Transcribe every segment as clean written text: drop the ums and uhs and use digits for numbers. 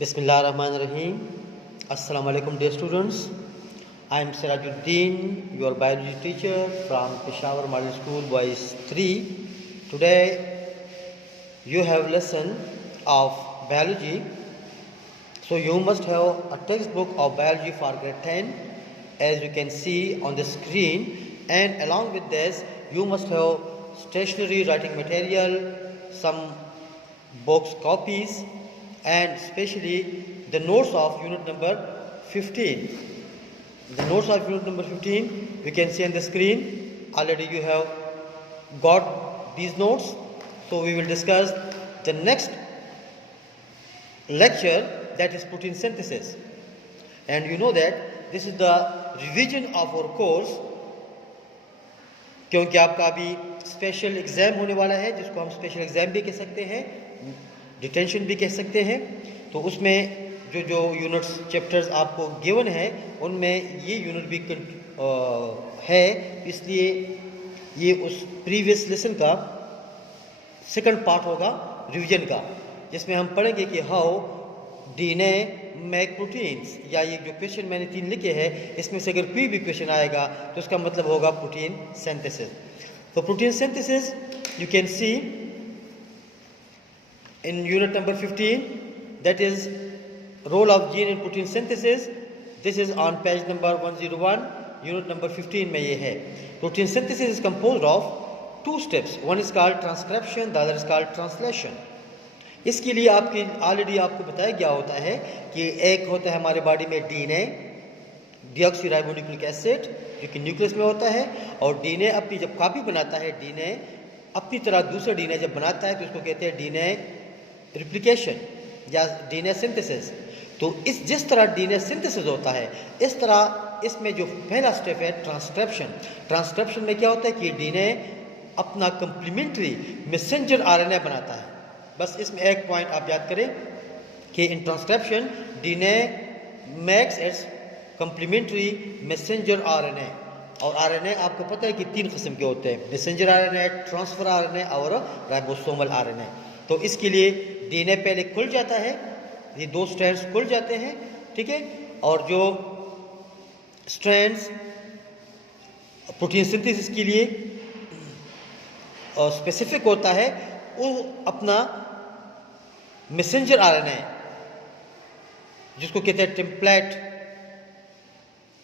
Bismillahirrahmanirrahim. Assalamu alaikum dear students. I am Sirajuddin, your biology teacher from Peshawar Model School Boys 3. Today you have lesson of biology. So you must have a textbook of biology for grade 10 as you can see on the screen, and along with this you must have stationery writing material, some box copies, and especially the notes of unit number 15. The notes of unit number 15 you can see on the screen. Already you have got these notes. So we will discuss the next lecture, that is protein synthesis. And you know that this is the revision of our course, क्योंकि आपका अभी special exam होने वाला है, जिसको हम special exam भी कह सकते हैं, डिटेंशन भी कह सकते हैं. तो उसमें जो यूनिट्स चैप्टर्स आपको गिवन है उनमें ये यूनिट भी है, इसलिए ये उस प्रीवियस लेसन का सेकंड पार्ट होगा रिवीजन का, जिसमें हम पढ़ेंगे कि हाउ डीएनए मेक प्रोटीन्स, या ये जो क्वेश्चन मैंने 3 लिखे हैं इसमें से अगर कोई भी क्वेश्चन आएगा तो उसका मतलब होगा प्रोटीन सिंथेसिस. तो protein synthesis you can see in unit number 15, that is role of gene in protein synthesis. This is on page number 101, unit number 15 में ये है. Protein synthesis is composed of 2 steps. One is called transcription, the other is called translation. इसके लिए आपकी already आपको बताया गया होता है कि एक होता है हमारे बॉडी में डीएनए, डीऑक्सीराइबोन्यूक्लिक एसिड, जो कि न्यूक्लियस में होता है, और डीएनए अपनी जब कॉपी बनाता है, डीएनए अपनी तरह दूसरा डीएनए जब बनाता है तो उसको कहते हैं डीएनए रिप्लिकेशन या डीएनए सिंथेसिस. तो जिस तरह डीएनए सिंथेसिस होता है, इस तरह इसमें जो पहला स्टेप है ट्रांसक्रिप्शन. ट्रांसक्रिप्शन में क्या होता है कि डीएनए अपना कंप्लीमेंट्री मैसेंजर आरएनए बनाता है. बस इसमें एक पॉइंट आप याद करें कि in transcription DNA makes it's complementary messenger RNA. और आरएनए आपको पता है कि 3 किस्म के होते हैं, मैसेंजर आरएनए, ट्रांसफर आरएनए और राइबोसोमल आरएनए. तो इसके लिए डीएनए पहले खुल जाता है, ये 2 स्ट्रैंड्स खुल जाते हैं, ठीक है. और जो स्ट्रैंड्स प्रोटीन सिंथेसिस के लिए स्पेसिफिक होता है, वो अपना मैसेंजर आरएनए, जिसको कहते हैं टेम्पलेट,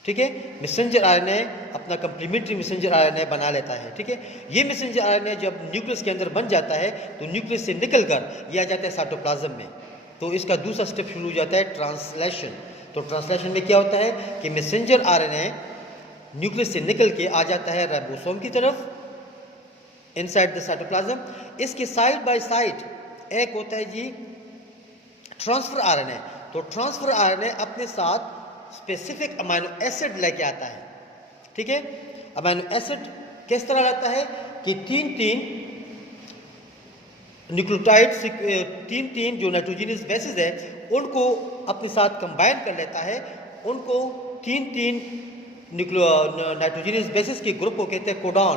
ठीक है, मैसेंजर आरएनए अपना कंप्लीमेंट्री मैसेंजर आरएनए बना लेता है, ठीक है. ये मैसेंजर आरएनए जब न्यूक्लियस के अंदर बन जाता है तो न्यूक्लियस से निकलकर ये आ जाता है साइटोप्लाज्म में. तो इसका दूसरा स्टेप शुरू हो जाता है ट्रांसलेशन. तो ट्रांसलेशन में क्या होता है कि मैसेंजर आरएनए न्यूक्लियस से निकल के आ जाता है राइबोसोम की तरफ, इनसाइड द साइटोप्लाज्म. इसके साइड बाय साइड एक होता है जी ट्रांसफर आरएनए. तो ट्रांसफर आरएनए अपने साथ स्पेसिफिक अमाइनो एसिड लेके आता है, ठीक है. अमाइनो एसिड किस तरह लाता है कि 3 न्यूक्लियोटाइड, 3 जो नाइट्रोजनस बेसिस है उनको अपने साथ कंबाइन कर लेता है. उनको 3 नाइट्रोजनस बेसिस के ग्रुप को कहते हैं कोडॉन.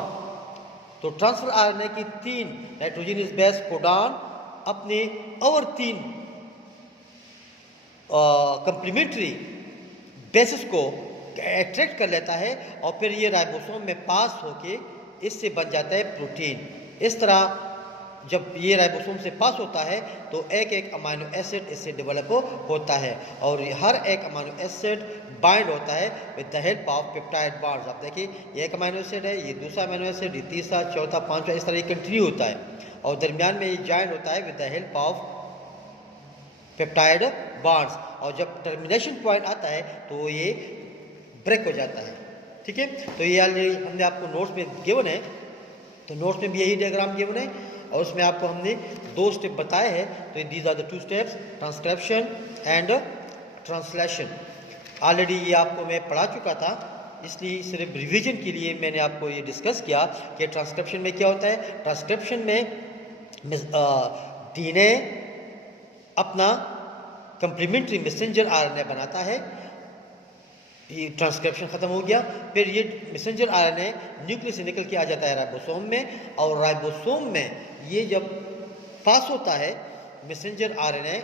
तो ट्रांसफर आरएनए की 3 नाइट्रोजनस बेस कोडॉन अपने और 3 कंप्लीमेंट्री बेसिस को अट्रैक्ट कर लेता है, और फिर ये राइबोसोम में पास होके इससे बन जाता है प्रोटीन. इस तरह जब ये राइबोसोम से पास होता है तो एक अमाइनो एसिड इससे डेवलप होता है, और हर एक अमाइनो एसिड बाइंड होता है with the help of peptide bonds. आप देखिए ये एक अमाइनो एसिड है, ये दूसरा अमाइनो एसिड, ये तीसरा, चौथा, पांचवा, इस तरह ये कंटिन्यू होता है, और दरमियान में ये जॉइन होता है with the help of peptide bonds. और जब टर्मिनेशन पॉइंट आता है तो ये ब्रेक हो जाता है, ठीक है. तो ये हमने आपको नोट्स में गिवन है, तो नोट्स में भी यही डायग्राम गिवन है, और उसमें आपको हमने 2 स्टेप बताए हैं. तो these are the 2 steps, transcription and translation. Already ये आपको मैं पढ़ा चुका था, इसलिए सिर्फ रिवीजन के लिए मैंने आपको ये डिस्कस किया कि ट्रांसक्रिप्शन में क्या होता है. ट्रांसक्रिप्शन में डीएनए अपना कंप्लीमेंट्री मैसेंजर आरएनए बनाता है, ये ट्रांसक्रिप्शन ख़त्म हो गया. फिर ये मैसेंजर आरएनए न्यूक्लियस से निकल के आ जाता है राइबोसोम में, और राइबोसोम में ये जब पास होता है मैसेंजर आरएनए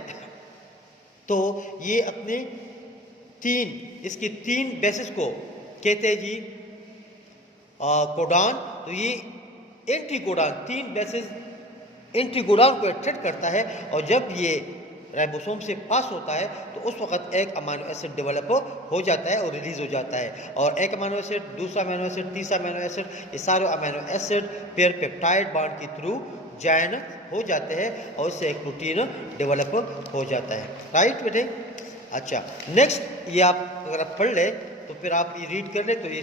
तो ये अपने इसकी 3 बेसिस को कहते हैं जी कोडान। तो ये anti codon 3 basis anti codon को अट्रैक्ट करता है, और जब ये राइबोसोम से पास होता है तो उस वक्त एक अमीनो एसिड डेवलप हो जाता है और रिलीज हो जाता है, और एक अमीनो एसिड, दूसरा अमीनो एसिड, तीसरा अमीनो एसिड, ये सारे amino acid pair peptide bond के थ्रू जॉइन हो जाते हैं और इससे एक प्रोटीन डेवलप हो जाता है। राइट बेटे? अच्छा, नेक्स्ट ये आप अगर आप पढ़ ले तो फिर आप ये रीड कर ले तो ये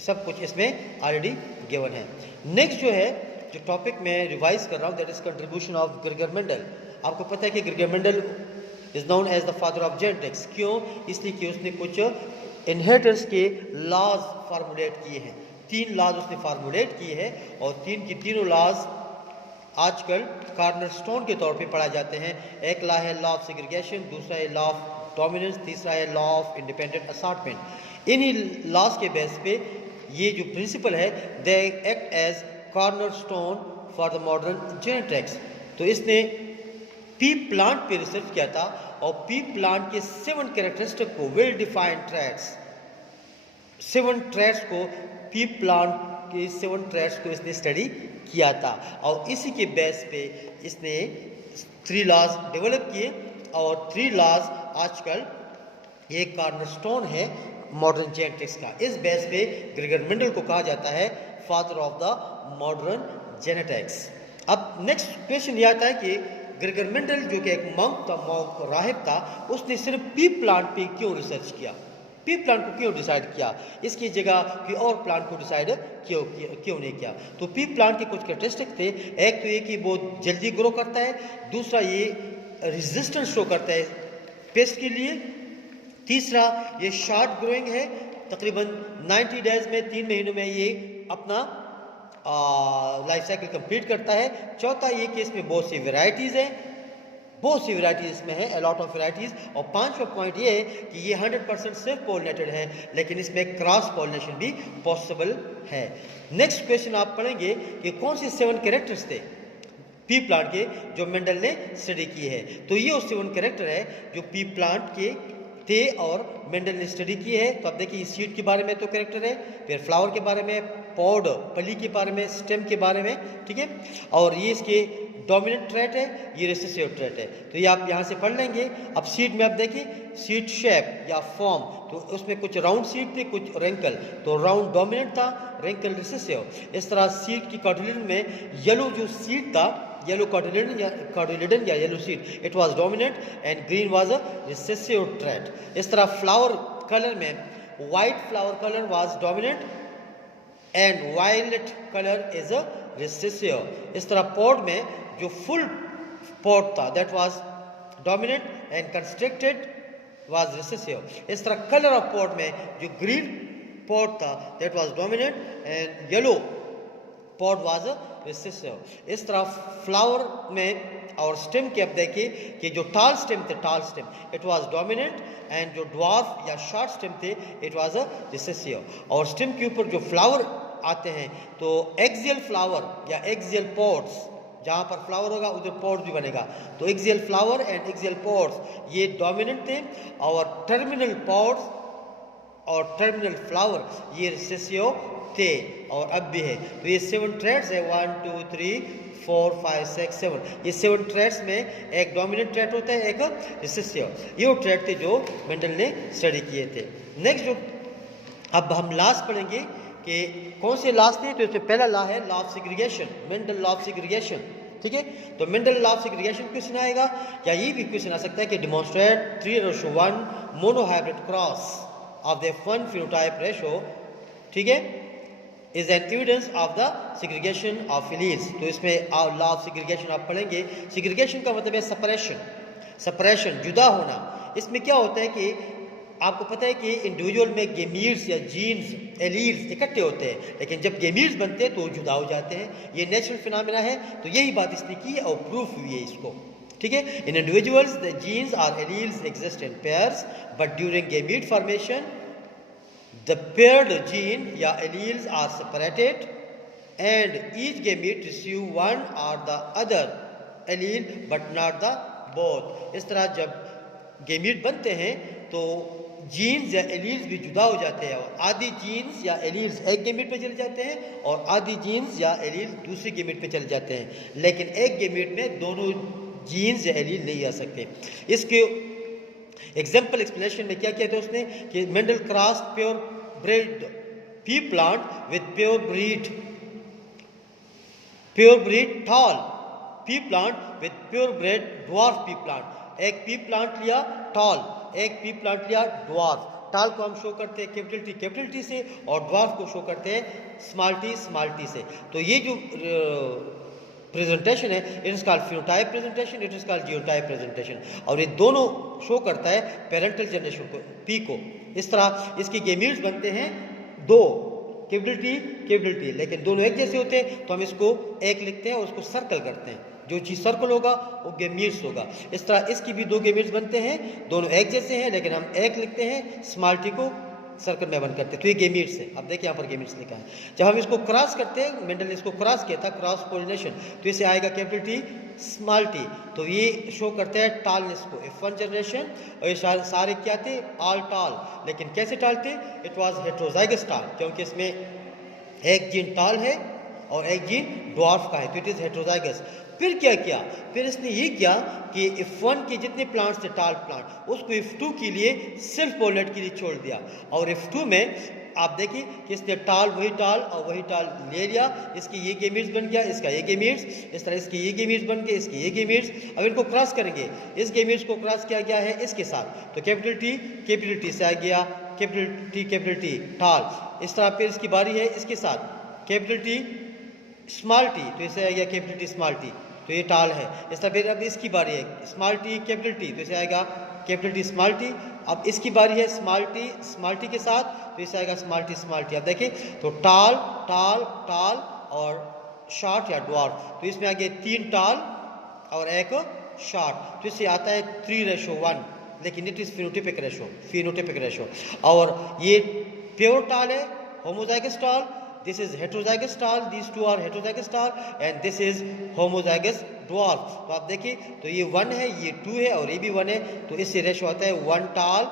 सब कुछ इसमें ऑलरेडी गिवन है। नेक्स्ट जो है जो टॉपिक मैं रिवाइज कर रहा हूँ that is contribution of Gregor Mendel. आपको पता है कि Gregor Mendel is known as the father of genetics. क्यों? इसलिए कि उसने कुछ इनहेरिटेंस के लॉज फार्मूलेट किए हैं। 3 लॉज उसने फार्मूलेट किए हैं, और तीनों लॉज आजकल कॉर्नरस्टोन के तौर पे पढ़ा जाते हैं। एक लॉ है लॉ ऑफ सेग्रीगेशन, दूसरा है लॉ ऑफ डोमिनेंस, तीसरा है लॉ ऑफ इंडिपेंडेंट असॉर्टमेंट। इन्हीं लॉज के बेस पे ये जो प्रिंसिपल है they act as cornerstone for the modern genetics. तो इसने पी प्लांट पे रिसर्च किया था, और पी प्लांट के 7 कैरेक्टरिस्टिक को, वेल डिफाइंड ट्रैट्स, 7 ट्रैट्स को, पी प्लांट के 7 ट्रैट्स को इसने स्टडी किया था, और इसी के बेस पे इसने 3 लॉज डेवलप किए, और 3 लॉज आजकल ये कॉर्नरस्टोन है मॉडर्न जेनेटिक्स का। इस बेस पे ग्रेगर मेंडल को कहा जाता है father of the modern genetics. अब नेक्स्ट क्वेश्चन ये आता है कि ग्रेगर मेंडल जो कि एक मॉन्क राहिब था, उसने सिर्फ पी प्लांट पे क्यों रिसर्च किया? पी प्लांट को क्यों डिसाइड किया? इसकी जगह कि और प्लांट को डिसाइड क्यों नहीं किया? तो पी प्लांट के कुछ कैरेक्टरिस्टिक थे। एक तो ये कि बहुत जल्दी ग्रो करता है, दूसरा ये रेजिस्टेंस शो करता है पेस्ट के लिए, तीसरा ये शॉर्ट ग्रोइंग है, तकरीबन 90 डेज में, 3 महीनों में ये अपना लाइफ साइकिल कंप्लीट करता है। चौथा ये कि इसमें बहुत सी वेराइटीज़ हैं, बहुत सी वेराइटीज इसमें है, अलॉट ऑफ वेराइटीज। और 5वां पॉइंट ये है कि ये 100% सेल्फ पॉलिनेटेड है, लेकिन इसमें क्रॉस पॉलिनेशन भी पॉसिबल है। नेक्स्ट क्वेश्चन आप पढ़ेंगे कि कौन से 7 कैरेक्टर्स थे पी प्लांट के जो मेंडल ने स्टडी किए हैं। तो ये वो 7 कैरेक्टर है जो पी प्लांट के थे और मेंडल ने स्टडी किए हैं। तो अब देखिए सीड के बारे में तो कैरेक्टर है, फिर फ्लावर के बारे में, पॉड पली के बारे में, स्टेम के बारे में, ठीक है, और ये इसके डोमिनेंट ट्रेट है, ये रिसेसिव ट्रेट है। तो ये आप यहाँ से पढ़ लेंगे। अब सीड में आप देखिए सीड शेप या फॉर्म, तो उसमें कुछ राउंड सीड थे, कुछ रेंकल, तो राउंड डोमिनेंट था, रेंकल रिसेसिव। इस तरह सीड की कॉटिलिडन में येलो जो सीड था, येलो कॉटिलिडन या yellow seed, it was dominant and green was a recessive trait. इस तरह फ्लावर कलर में white flower colour was dominant and violet colour is a recessive. इस तरह पॉड में जो फुल पॉड था that was dominant and constructed was recessive. इस तरह कलर ऑफ पॉड में जो ग्रीन पॉड था that was dominant and yellow pod was recessive. इस तरह फ्लावर में और स्टेम के अब देखिए कि जो टाल स्टेम थे, टाल stem it was dominant and जो ड्वार्फ या शॉर्ट स्टेम थे इट वाज अ रिसेसिव। और स्टेम के ऊपर जो फ्लावर आते हैं तो एक्सियल फ्लावर या एक्सियल पॉड्स, जहाँ पर फ्लावर होगा उधर पॉड्स भी बनेगा, तो axial flower and axial pods ये डोमिनेंट थे, और टर्मिनल पॉड्स और टर्मिनल फ्लावर ये रिसेसिव थे और अब भी है। तो ये 7 ट्रेड्स है, 1 2 3 4 5 6 7, ये 7 ट्रेड्स में एक डोमिनेंट ट्रेड होता है, एक रिसेसिव। ये वो ट्रेड थे जो मेंडल ने स्टडी किए थे। नेक्स्ट जो अब हम लास्ट पढ़ेंगे कि कौन से लास्ट थे, तो इसमें पहला लॉ है law of segregation, Mendel law of segregation, ठीक है। तो Mendel law of segregation question आएगा, या ये भी क्वेश्चन आ सकता है कि demonstrate 3:1 monohybrid cross of the 1 phenotype ratio, ठीक है, is an evidence of the segregation of alleles. तो इसमें लॉ ऑफ सेग्रीगेशन आप पढ़ेंगे। सेग्रीगेशन का मतलब है सेपरेशन, सेपरेशन जुदा होना। इसमें क्या होता है कि आपको पता है कि इंडिविजुअल में गेमीट्स या जीन्स एलील्स इकट्ठे होते हैं, लेकिन जब गेमीट्स बनते हैं तो जुदा हो जाते हैं। ये नेचुरल फिनोमेना है, तो यही बात इसने की और प्रूफ हुई है इसको, ठीक है। इन इंडिविजुअल्स द जीन्स और alleles exist in pairs, but during gamete formation the paired gene या alleles are separated and each gamete receive one or the other allele but not the both। इस तरह जब गेमीट बनते हैं तो jeans या alleles भी जुदा हो जाते हैं, और आधी जीन्स या एलील्स एक गेमीट में चले जाते हैं और आधी जीन्स या एलील दूसरी गेमीट में चले जाते हैं, लेकिन एक गेमीट में दोनों जीन्स या एलील नहीं आ सकते। इसके एग्जाम्पल एक्सप्लेनेशन में क्या किया था उसने कि Mendel crossed pure breed P plant with pure breed toll P plant with pure breed dwarf P plant. एक पी प्लांट लिया टॉल, एक पी प्लांट लिया ड्वार्फ। टॉल को हम शो करते हैं कैपिटल टी से और ड्वार्फ को शो करते हैं स्मॉल टी से। तो ये जो प्रेजेंटेशन है it is called phenotype presentation, it is called genotype presentation, और ये दोनों शो करता है पेरेंटल जनरेशन को, पी को। इस तरह इसके गेमीट्स बनते हैं दो, कैपिटल टी, लेकिन दोनों एक जैसे होते हैं तो हम इसको एक लिखते हैं और उसको सर्कल करते हैं, जो चीज़ सर्कल होगा वो गेमीट्स होगा। इस तरह इसकी भी दो गेमीट्स बनते हैं, दोनों एक जैसे हैं लेकिन हम एक लिखते हैं, स्मॉल टी को सर्कल में बंद करते हैं, तो ये गेमीट्स है। अब देखिए यहाँ पर गेमीट्स लिखा है। जब हम इसको क्रॉस करते हैं, मेंडल ने इसको क्रॉस किया था, क्रॉस पोलिनेशन, तो इसे आएगा कैपिटल टी स्मॉल टी, तो ये शो करते हैं टॉलनेस को, F1 जनरेशन। और ये सारे क्या थे, ऑल टॉल, लेकिन कैसे टॉल थे, इट वाज हेट्रोजाइगस टॉल, क्योंकि इसमें एक जीन टॉल है और एक जीन ड्वार्फ का है, तो इट इज हेट्रोजाइगस। फिर क्या किया, फिर इसने ये किया कि F1 के जितने प्लांट्स थे टॉल प्लांट, उसको F2 के लिए सेल्फ पोलिनेट के लिए छोड़ दिया, और F2 में आप देखिए कि इसने टॉल वही टॉल और वही टॉल ले लिया, इसकी ये गेमीट्स बन गया, इसका ये गेमीट्स, इस तरह इसके ये गेमीट्स बन गए, इसके ये गेमीट्स। अब इनको क्रॉस करेंगे, इस गेमीट्स को क्रॉस किया गया है इसके साथ, तो कैपिटल टी से आ गया कैपिटल टी टॉल। इस तरह फिर इसकी बारी है इसके साथ कैपिटल टी स्मॉल टी, तो इसे आ गया कैपिटल टी स्मॉल टी, तो ये टॉल है। इस तरह फिर अब इसकी बारी है स्मॉल टी कैपिटल टी, तो इसे आएगा कैपिटल टी स्मॉल टी। अब इसकी बारी है स्मॉल टी के साथ, तो इसे आएगा स्मॉल टी। अब देखिए तो टॉल टॉल टॉल और शॉर्ट या ड्वार्फ, तो इसमें आगे 3 टॉल और एक शॉर्ट, तो इससे आता है 3:1, लेकिन इट इज फिनोटाइपिक रेशो। और ये प्योर टॉल है, homozygous tall, this is heterozygous tall, these two are heterozygous tall and this is homozygous dwarf। तो आप देखिए तो ये 1 है, ये 2 है और ये भी 1 है, तो इससे रेशो आता है 1 tall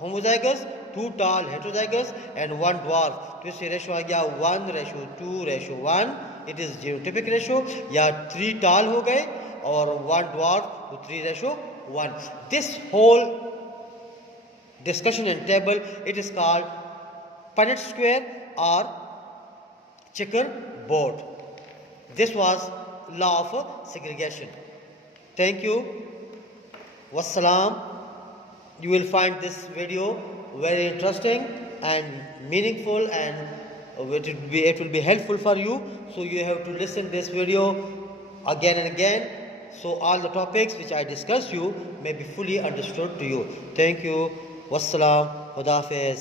homozygous, 2 tall heterozygous and 1 dwarf, तो इससे रेशो आ गया 1:2:1, इट इज जीनोटाइपिक रेशो। या 3 tall हो गए और 1 dwarf, तो 3:1। This whole discussion and table, it is called Punnett square or checker board. This was law of segregation. Thank you. Wassalam. You will find this video very interesting and meaningful, and it will be helpful for you. So you have to listen this video again and again, so all the topics which I discussed you may be fully understood to you. Thank you. Wassalam. Khuda Hafiz.